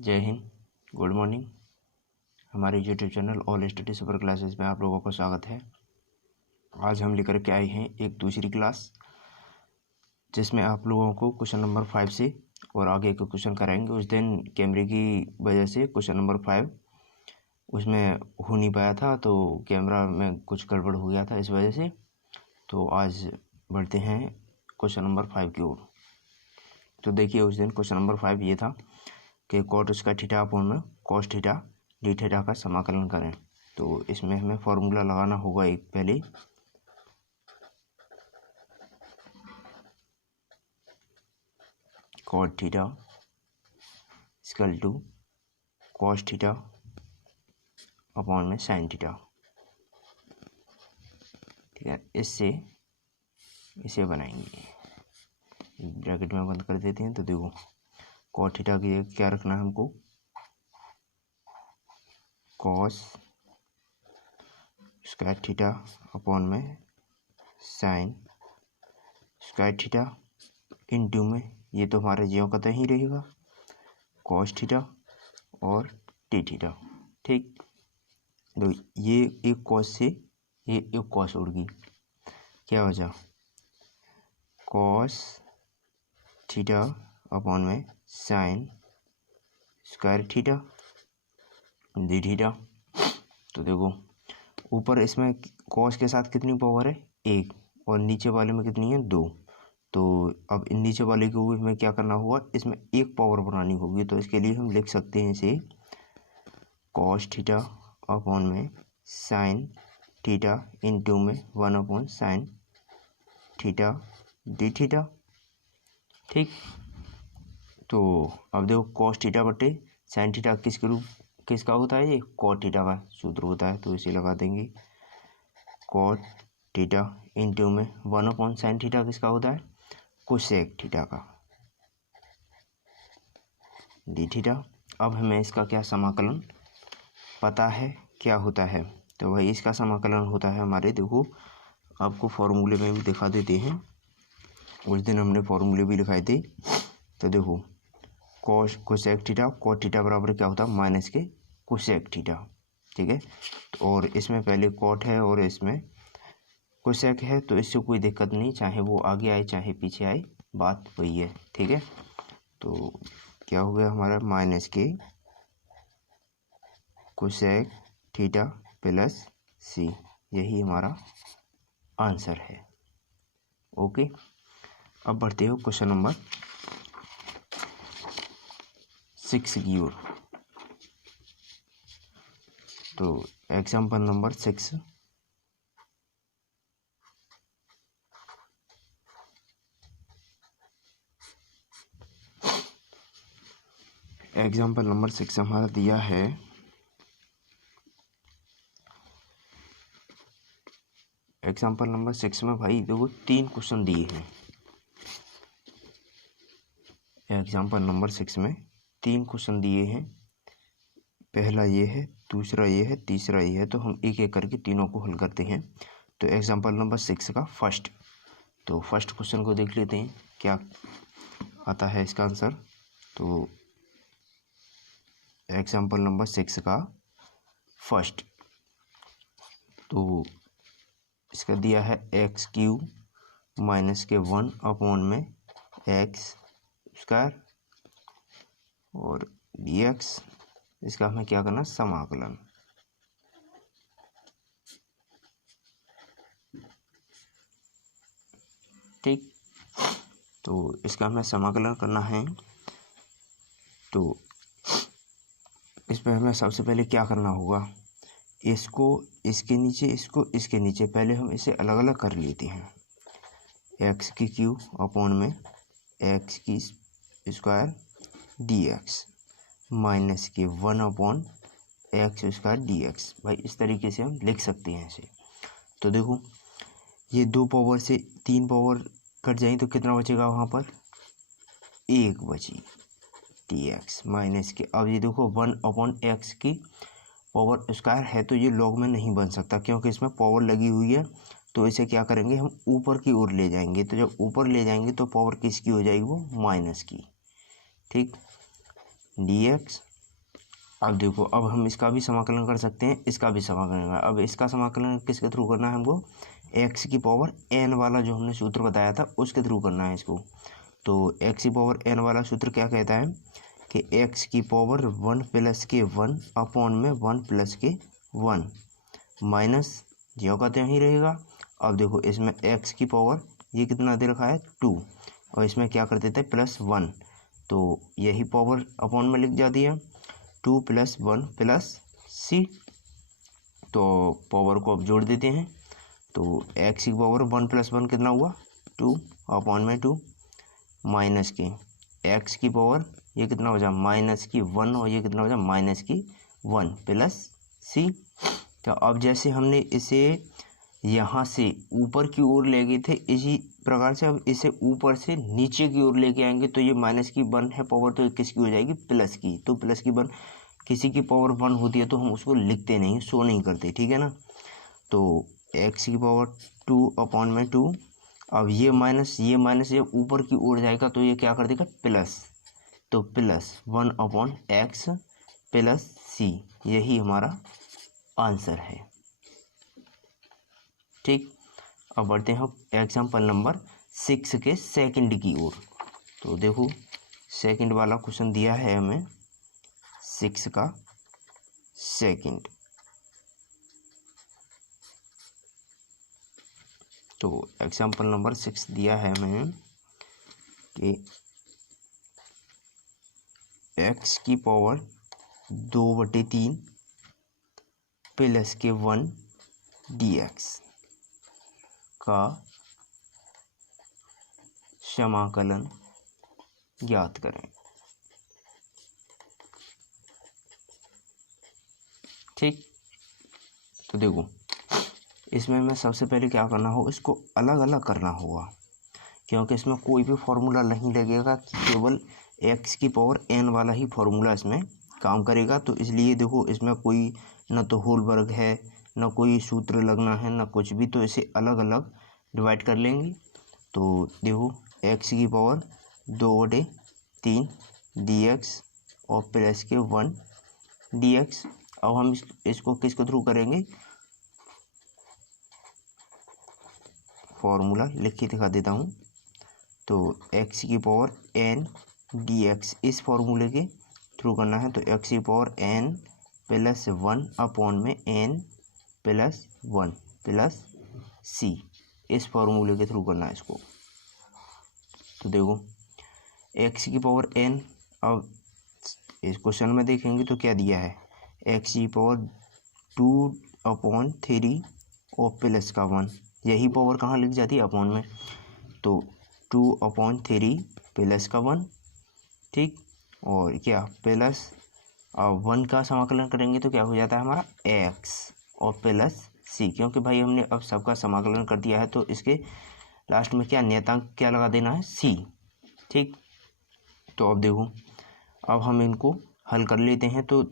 जय Hind, good morning. हमारे YouTube channel all study super classes में आप लोगों को स्वागत है। आज हम लेकर के आए हैं एक दूसरी क्लास जिसमें आप लोगों को क्वेश्चन नंबर 5 से और आगे के क्वेश्चन कराएंगे। उस दिन कैमरे की वजह से क्वेश्चन नंबर 5 उसमें हो नहीं पाया था, तो कैमरा में कुछ गड़बड़ हो गया था इस वजह से। तो आज बढ़ते हैं क्वेश्चन नंबर 5 की ओर। तो देखिए, उस दिन क्वेश्चन नंबर 5 ये था कि कॉट स्क्वायर थीटा अपॉन में कॉस थीटा डी थीटा का समाकलन करें। तो इसमें हमें फॉर्मूला लगाना होगा एक पहले। Cot theta equal to cos theta upon में साइन थीटा। ठीक है, इससे इसे बनाएंगे, ब्रैकेट में बंद कर देते हैं। तो देखो, कॉट थीटा की क्या रखना है हमको, कॉस स्क्वायर थीटा अपॉन में साइन स्क्वायर थीटा इनटू में, ये तो हमारे ज्यों का तो ही रहेगा, कॉस थीटा और टी थीटा। ठीक, तो ये एक कॉस से ये एक कॉस उड़ गई, क्या बचा, कॉस थीटा अपॉन में sine square theta D theta. तो देखो, ऊपर इसमें कॉस के साथ कितनी पावर है, एक, और नीचे वाले में कितनी है, दो। तो अब इन नीचे वाले को हमें क्या करना होगा, इसमें एक पावर बनानी होगी। तो इसके लिए हम लिख सकते हैं इसे कॉस थीटा अपॉन में साइन थीटा इनटू में 1 upon sine theta D theta. ठीक, तो अब देखो, कॉस थीटा बटे साइन थीटा किसका होता है, ये कॉट थीटा का सूत्र होता है। तो इसे लगा देंगे, कॉट थीटा इनटू में 1 अपॉन साइन थीटा किसका होता है, कोसेक थीटा का डी थीटा। अब हमें इसका क्या समाकलन पता है क्या होता है, तो भाई इसका समाकलन होता है हमारे, देखो आपको फॉर्मूले में भी दिखा देते हैं, उस दिन हमने फॉर्मूले भी दिखाए थे। तो देखो, cos cosec theta cot theta बराबर क्या होता है, माइनस के कोसेक थीटा। ठीक है, और इसमें पहले कॉट है और इसमें कोसेक है, तो इससे कोई दिक्कत नहीं, चाहे वो आगे आए चाहे पीछे आए, बात वही है। ठीक है, तो क्या हो गया हमारा, माइनस के कोसेक थीटा प्लस सी, यही हमारा आंसर है। ओके, अब बढ़ते हो क्वेश्चन नंबर 6 की ओर। तो एग्जाम्पल नंबर 6, एग्जाम्पल नंबर 6 हमारा दिया है, एग्जाम्पल नंबर 6 में भाई देखो 3 क्वेश्चन दिए हैं। एग्जाम्पल नंबर 6 में 3 क्वेश्चन दिए हैं, पहला ये है, दूसरा ये है, तीसरा ये है। तो हम एक एक करके तीनों को हल करते हैं। तो एग्जाम्पल नंबर 6 का फर्स्ट क्वेश्चन को देख लेते हैं क्या आता है इसका आंसर। तो एग्जाम्पल नंबर 6 का फर्स्ट, तो इसका दिया है एक्स क्यूब माइनस के 1 अपॉन में एक्स स्क्वायर और डी एक्स। इसका हमें क्या करना, समाकलन। ठीक, तो इसका हमें समाकलन करना है। तो इसमें हमें सबसे पहले क्या करना होगा, इसको इसके नीचे, इसको इसके नीचे, पहले हम इसे अलग अलग कर लेते हैं। एक्स की क्यूब अपॉन में एक्स की स्क्वायर डी एक्स माइनस के 1 upon x square D x. भाई इस तरीके से हम लिख सकते हैं इसे। तो देखो, ये 2 पावर से 3 पावर कट जाए तो कितना बचेगा, वहाँ पर 1 बची डी एक्स माइनस के, अब ये देखो 1 अपॉन एक्स की पावर स्क्वायर है, तो ये लॉग में नहीं बन सकता क्योंकि इसमें पावर लगी हुई है। तो इसे क्या करेंगे, हम ऊपर की ओर ले जाएंगे। तो जब ऊपर ले जाएंगे तो पावर किसकी हो जाएगी, वो माइनस की। ठीक, डी एक्स अब देखो, अब हम इसका भी समाकलन कर सकते हैं, इसका भी समाकलन करना। अब इसका समाकलन किसके थ्रू करना है हमको? एक्स की पावर एन वाला जो हमने सूत्र बताया था उसके थ्रू करना है इसको। तो एक्स की पावर एन वाला सूत्र क्या कहता है कि एक्स की पावर 1 + के 1 अपॉन में 1 + के 1 माइनस जो का त्यों ही रहेगा। अब देखो, इसमें एक्स की पावर ये कितना दे रखा है 2, और इसमें क्या कर देते हैं +1, तो यही पावर अपॉन में लिख जा दिया 2 + 1 + c। तो पावर को अब जोड़ देते हैं, तो एक्स की पावर 1 + 1 कितना हुआ 2 अपॉन में 2 माइनस के एक्स की पावर ये कितना हो जाए -1, और ये कितना हो जाए -1 + c। तो अब जैसे हमने इसे यहाँ से ऊपर की ओर ले गए थे, इसी प्रकार से अब इसे ऊपर से नीचे की ओर लेके आएंगे, तो ये -1 है पावर, तो किसकी हो जाएगी प्लस की। तो प्लस की 1, किसी की पावर 1 होती है तो हम उसको लिखते नहीं, शो नहीं करते, ठीक है ना। तो एक्स की पावर 2 अपॉन में 2, अब ये माइनस जब ऊपर की ओर जाएगा तो ये क्या कर देगा प्लस, तो +1 अपॉन एक्स + c, यही हमारा आंसर है। ठीक, अब बढ़ते हैं एग्जाम्पल नंबर 6 के सेकंड की ओर। तो देखो, सेकंड वाला क्वेश्चन दिया है हमें 6 का सेकंड। तो एग्जाम्पल नंबर 6 दिया है हमें कि एक्स की पावर 2/3 + के 1 dx का समाकलन ज्ञात करें। ठीक, तो देखो, इसमें हमें सबसे पहले क्या करना हो, इसको अलग अलग करना होगा, क्योंकि इसमें कोई भी फॉर्मूला नहीं लगेगा, केवल एक्स की पावर एन वाला ही फॉर्मूला इसमें काम करेगा। तो इसलिए देखो, इसमें कोई न तो होल वर्ग है, न कोई सूत्र लगना है, न कुछ भी, तो इसे अलग अलग डिवाइड कर लेंगे। तो देखो, एक्स की पावर 2/3 dx और प्लस के 1 dx। अब हम इसको किसके थ्रू करेंगे, फॉर्मूला लिख के दिखा देता हूँ। तो एक्स की पावर n dx इस फॉर्मूले के थ्रू करना है, तो एक्स की पावर n + 1 अपॉन में n + 1 + c, इस फॉर्मूले के थ्रू करना है इसको। तो देखो, एक्स की पावर n, अब इस क्वेश्चन में देखेंगे तो क्या दिया है, एक्स की पावर 2/3 और प्लस का 1, यही पावर कहाँ लिख जाती है अपॉन में, तो 2/3 प्लस का 1, ठीक, और क्या प्लस 1 का समाकलन करेंगे तो क्या हो जाता है हमारा x और प्लस c, क्योंकि भाई हमने अब सबका समाकलन कर दिया है, तो इसके लास्ट में क्या नियतांक क्या लगा देना है c। ठीक, तो अब देखो, अब हम इनको हल कर लेते हैं। तो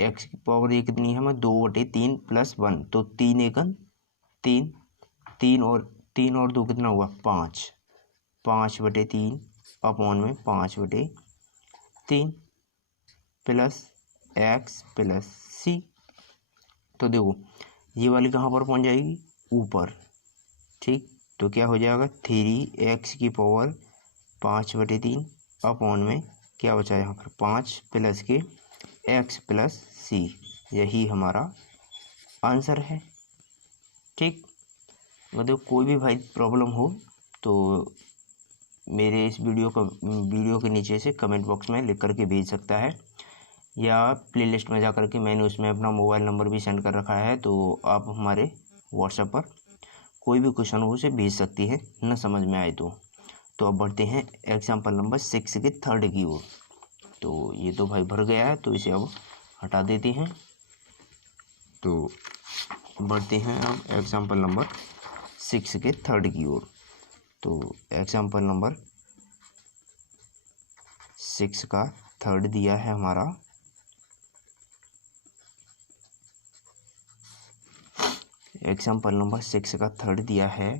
x की पावर ये कितनी है हमें 2/3 + 1, तो 3 एकन 3, 3 और 2 कितना हुआ 5, 5/3 अपॉन में 5/3 प्लस x + c। तो देखो, ये वाली कहाँ पर पहुँच जाएगी ऊपर। ठीक, तो क्या हो जाएगा 3x की पावर 5/3 अपॉन में क्या बचा यहाँ पर 5 प्लस के x + c, यही हमारा आंसर है। ठीक, मतलब कोई भी भाई प्रॉब्लम हो तो मेरे इस वीडियो के नीचे से कमेंट बॉक्स में लिख करके भेज सकता है, या प्लेलिस्ट में जा कर के मैंने उसमें अपना मोबाइल नंबर भी सेंड कर रखा है, तो आप हमारे व्हाट्सएप पर कोई भी क्वेश्चन हो उसे भेज सकती है, न समझ में आए तो अब बढ़ते हैं एग्जाम्पल नंबर 6 के थर्ड की ओर। तो ये तो भाई भर गया है, तो इसे अब हटा देते हैं। तो बढ़ते हैं अब एग्जाम्पल नंबर 6 के थर्ड की ओर। तो एग्जाम्पल नंबर 6 का थर्ड दिया है हमारा, एग्जाम्पल नंबर 6 का थर्ड दिया है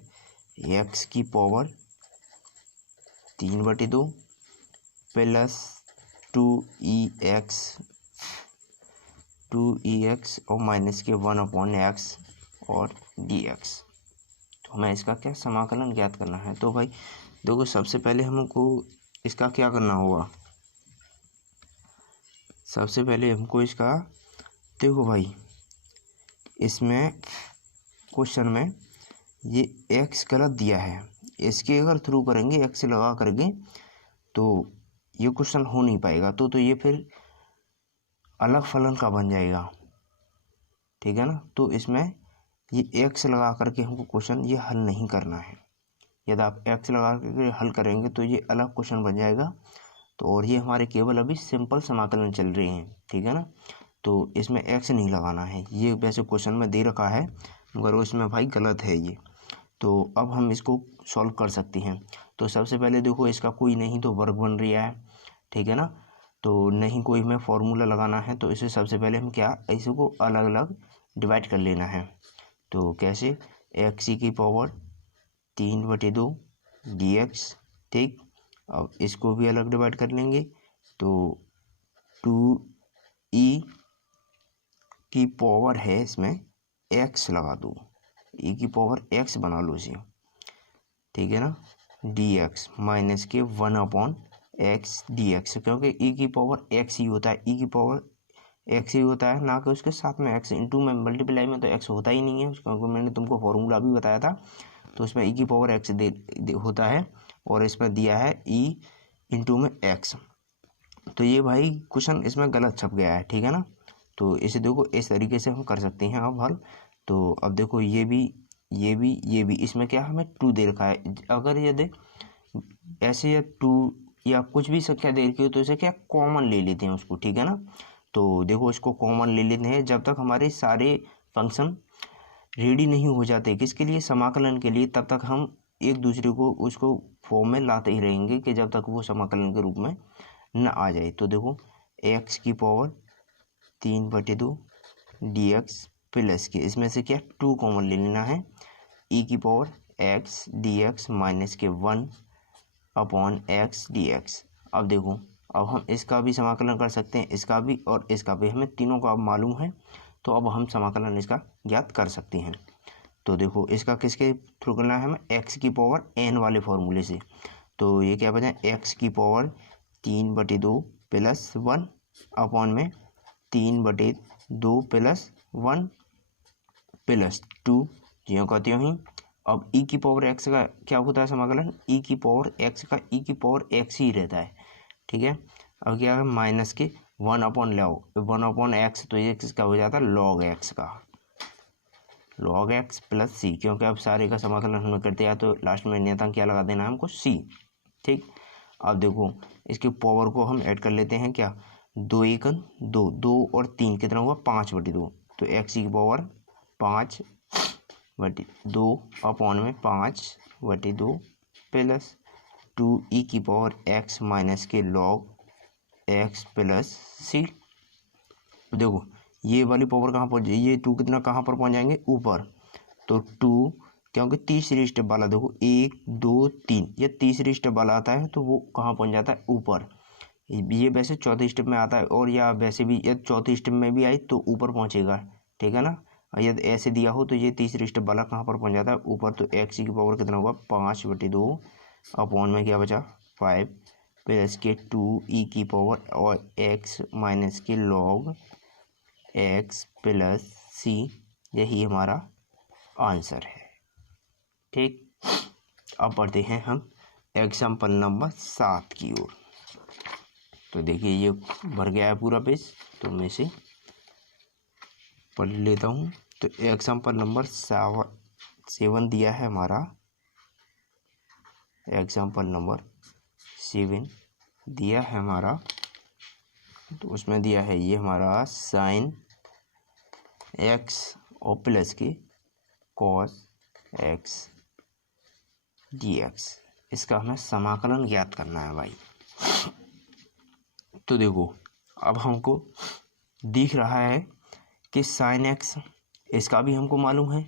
एक्स की पावर 3/2 + 2ex 2e(x) और माइनस के 1/x और dx। तो हमें इसका क्या समाकलन ज्ञात करना है। तो भाई देखो सबसे पहले हमको इसका क्या करना होगा, सबसे पहले हमको इसका, देखो भाई इसमें क्वेश्चन में ये x गलत दिया है, इसके अगर थ्रू करेंगे x लगा करके तो ये क्वेश्चन हो नहीं पाएगा। तो ये फिर अलग फलन का बन जाएगा, ठीक है ना। तो इसमें ये x लगा करके हमको क्वेश्चन ये हल नहीं करना है। यदि आप x लगा करके हल करेंगे तो ये अलग क्वेश्चन बन जाएगा। तो और ये हमारे केवल अभी सिंपल समाकलन चल रहे हैं, ठीक है ना। तो इसमें x नहीं लगाना है, ये वैसे क्वेश्चन में दे रखा है मगर इसमें भाई गलत है ये। तो अब हम इसको सॉल्व कर सकते हैं। तो सबसे पहले देखो इसका कोई नहीं तो वर्ग बन रहा है, ठीक है ना। तो नहीं कोई हमें फॉर्मूला लगाना है, तो इसे सबसे पहले हम क्या इसको अलग अलग डिवाइड कर लेना है। तो कैसे, x की पावर 3/2 dx, ठीक। अब इसको भी अलग डिवाइड कर लेंगे तो 2e की पावर है, इसमें x लगा दो, e की पावर x बना लो इसे, ठीक है ना, dx माइनस के 1/x dx, क्योंकि e की पावर x ही होता है, e की पावर x ही होता है, ना कि उसके साथ में x इंटू में मल्टीप्लाई में तो x होता ही नहीं है, क्योंकि मैंने तुमको फॉर्मूला भी बताया था। तो इसमें e की पावर x होता है और इसमें दिया है e इंटू में x। तो ये भाई क्वेश्चन इसमें गलत छप गया है, ठीक है ना। तो इसे देखो इस तरीके से हम कर सकते हैं अब हल। तो अब देखो ये भी इसमें क्या हमें 2 दे रखा है। अगर यदि ऐसे या 2 या कुछ भी संख्या दे रखी हो तो इसे क्या कॉमन ले लेते हैं उसको, ठीक है ना। तो देखो इसको कॉमन ले लेते हैं जब तक हमारे सारे फंक्शन रेडी नहीं हो जाते किसके लिए, समाकलन के लिए, तब तक हम एक दूसरे को उसको फॉर्म में लाते ही रहेंगे कि जब तक वो समाकलन के रूप में न आ जाए। तो देखो x की पावर 3/2 dx प्लस के, इसमें से क्या 2 कॉमन ले लेना है, e की पावर x dx माइनस के 1/x dx। अब देखो अब हम इसका भी समाकलन कर सकते हैं, इसका भी और इसका भी, हमें तीनों का अब मालूम है। तो अब हम समाकलन इसका ज्ञात कर सकते हैं। तो देखो इसका किसके थ्रू करना है, हमें x की पावर n वाले फॉर्मूले से। तो ये क्या बचा, x की पावर 3/2 प्लस 1 अपॉन में 3/2 प्लस 1 प्लस 2, ज्यों कहते ही। अब e की पावर x का क्या होता है समाकलन, e की पावर x का e की पावर x ही रहता है, ठीक है। अब क्या है माइनस के 1/x, तो ये किसका हो जाता है log x का, log x प्लस c, क्योंकि अब सारे का समाकलन हमें करते हैं तो लास्ट में नियतांक क्या लगा देना है हमको c, ठीक। अब देखो इसके पावर को हम ऐड कर लेते हैं, क्या 2 1 2, 2 और 3 कितना हुआ 5/2, तो x की पावर 5/2 अपॉन में 5/2 प्लस 2e की पावर x माइनस के log x प्लस c। देखो ये वाली पावर कहाँ पहुँच जाए, ये 2 कितना कहाँ पर पहुँच जाएंगे ऊपर, तो 2 क्योंकि तीसरी स्टेप वाला देखो 1 2 3, ये तीसरी स्टेप वाला आता है तो वो कहाँ पहुँच जाता है ऊपर। ये वैसे चौथी स्टेप में आता है, और या वैसे भी यदि चौथी स्टेप में भी आई तो ऊपर पहुँचेगा, ठीक है ना। यदि ऐसे दिया हो तो ये तीसरी स्टेप वाला कहाँ पर पहुँच जाता है ऊपर। तो x की पावर कितना हुआ 5/2 अपॉन में क्या बचा 5 प्लस के 2e की पावर और x माइनस के log x प्लस c, यही हमारा आंसर है, ठीक। अब बढ़ते हैं हम एग्जाम्पल नंबर 7 की ओर। तो देखिए ये भर गया है पूरा पेज, तो मैं इसे पढ़ लेता हूँ। तो एग्जाम्पल नंबर 7 दिया है हमारा, एग्जाम्पल नंबर 7 दिया है हमारा। तो उसमें दिया है ये हमारा साइन x और प्लस के कॉस x dx, इसका हमें समाकलन ज्ञात करना है भाई। तो देखो अब हमको दिख रहा है कि साइन x इसका भी हमको मालूम है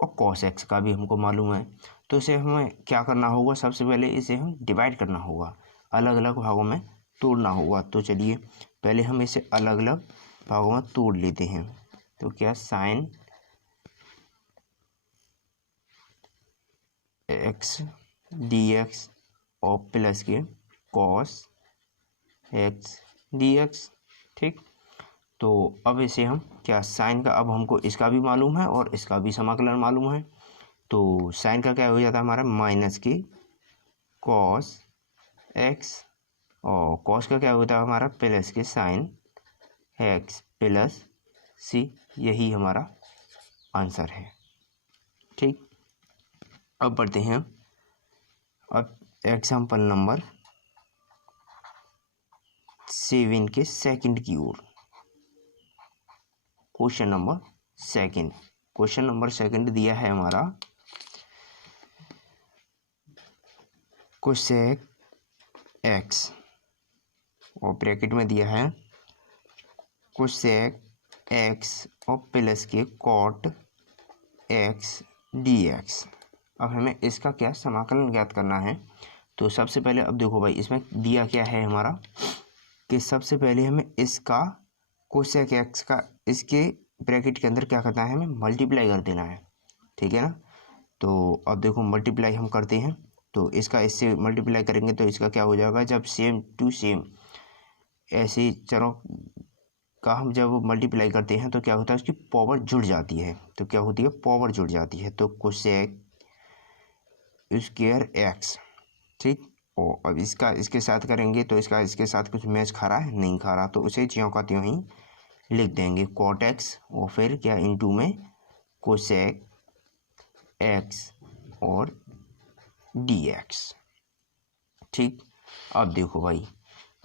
और कॉस x का भी हमको मालूम है। तो इसे हमें क्या करना होगा, सबसे पहले इसे हम डिवाइड करना होगा, अलग अलग भागों में तोड़ना होगा। तो चलिए पहले हम इसे अलग अलग भागों में तोड़ लेते हैं। तो क्या साइन एक्स डी एक्स और प्लस के कॉस एक्स डी एक्स। ठीक, तो अब इसे हम क्या साइन का, अब हमको इसका भी मालूम है और इसका भी समाकलन मालूम है। तो साइन का क्या हो जाता है हमारा माइनस के कॉस एक्स, और कॉस का क्या होता है हमारा प्लस के साइन एक्स प्लस सी। यही हमारा आंसर है। ठीक, अब बढ़ते हैं अब एग्जाम्पल नंबर 7 के सेकंड की ओर। क्वेश्चन नंबर सेकंड दिया है हमारा कोसेक एक्स और ब्रैकेट में दिया है कोसेक एक्स और प्लस के कॉट एक्स डी एक्स। अब हमें इसका क्या समाकलन ज्ञात करना है। तो सबसे पहले अब देखो भाई, इसमें दिया क्या है हमारा कि सबसे पहले हमें इसका कोसेक एक्स का इसके ब्रैकेट के अंदर क्या करना है, हमें मल्टीप्लाई कर देना है। ठीक है ना। तो अब देखो मल्टीप्लाई हम करते हैं, तो इसका इससे मल्टीप्लाई करेंगे तो इसका क्या हो जाएगा, जब सेम टू सेम ऐसे चरों का हम जब मल्टीप्लाई करते हैं तो क्या होता है, उसकी पावर जुड़ जाती है। तो क्या होती है, पावर जुड़ जाती है। तो कोसेक स्क्वायर एक्स। ठीक, और अब इसका इसके साथ करेंगे तो इसका इसके साथ कुछ मैच खा रहा है, नहीं खा रहा, तो उसे ज्यों का त्यों ही लिख देंगे कॉट एक्स और फिर क्या इनटू में कोसेक एक्स और डी एक्स। ठीक, अब देखो भाई,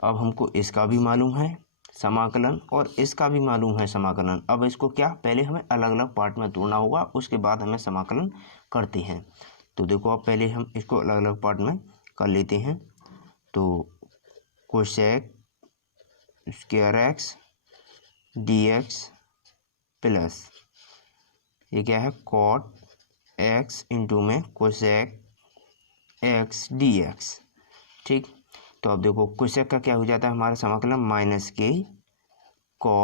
अब हमको इसका भी मालूम है समाकलन और इसका भी मालूम है समाकलन। अब इसको क्या पहले हमें अलग अलग पार्ट में तोड़ना होगा, उसके बाद हमें समाकलन करते हैं। तो देखो अब पहले हम इसको अलग अलग पार्ट में कर लेते हैं। तो cosec square x D x plus ये क्या है कॉट एक्स इंटू में कोसेक एक्स डी एक्स। ठीक, तो अब देखो कोसेक का क्या हो जाता है हमारा समाकलन माइनस के कॉट